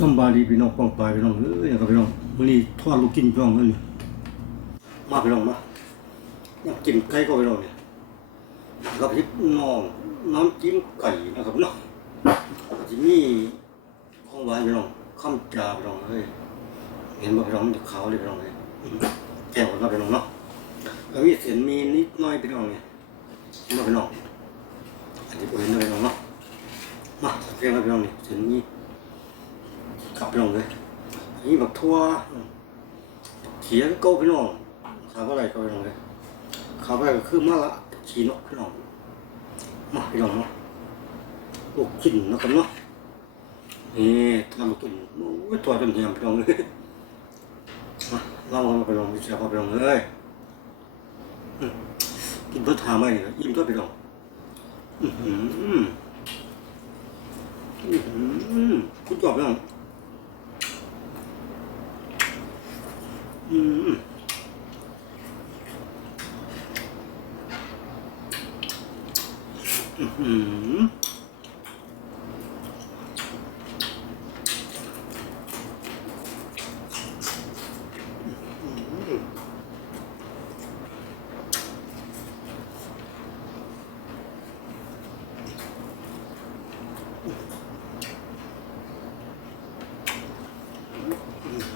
สำบายดีพี่น้องป้องปลายพี่น้องเอ้ยครับพี่น้องมื้อนี้ทอดลูกกินพี่น้องเอ้ยนี่มาพี่น้องมาอยากกินไก่ก็พี่น้องเนี่ยกับพริกน้องน้ำจิ้มไก่นะครับเนาะก็จะมีของหวานพี่น้องข้ามจาพี่น้องเอ้ยเห็นบ่พี่น้องมันจะขาวเลยพี่น้องเอ้ยแก้วกันเนาพี่น้องเนาะแล้วมีเส้นมีนิดน้อยพี่น้องเนี่ยเห็นบ่พี่น้องอันนี้บ่เห็นเนาะพี่น้องเนาะมาแก้วกันพี่น้องเนี่ยเส้นมี ขับพี่น้องเลยนี่บักทั่วเขียนเก้าพี่น้องขาอะไรก็พี่น้องเลยขาอะไรก็คือมาละขี่นกพี่น้องมาพี่น้องเนาะลูกกินนะครับเนาะนี่ทำมากินโอ้ยตัวจนเหี่ยมพี่น้องเลยมาเล่ามาพี่น้องพี่เจ้าพี่น้องเลยกินเพื่อทาไม่เนี่ยอิ่มตัวพี่น้องอือหืออือหือคุณจอบพี่น้อ อืมอืม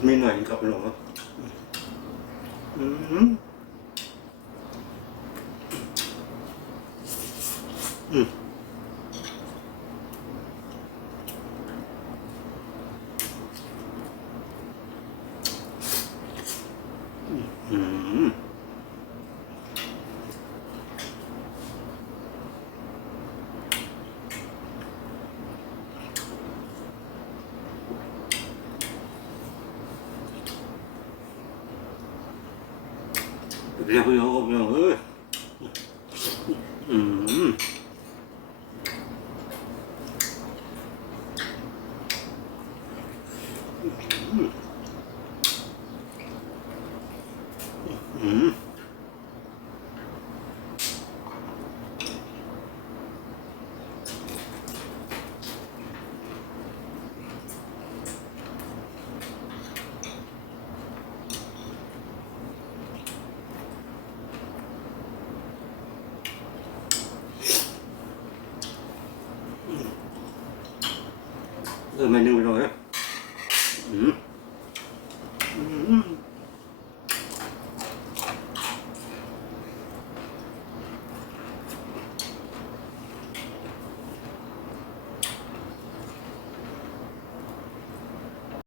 ไม่หน่อยครับพี่น้องครับอืม อืมอืม เรียบร้อยแล้วเอ้ยอืมอืม เออเ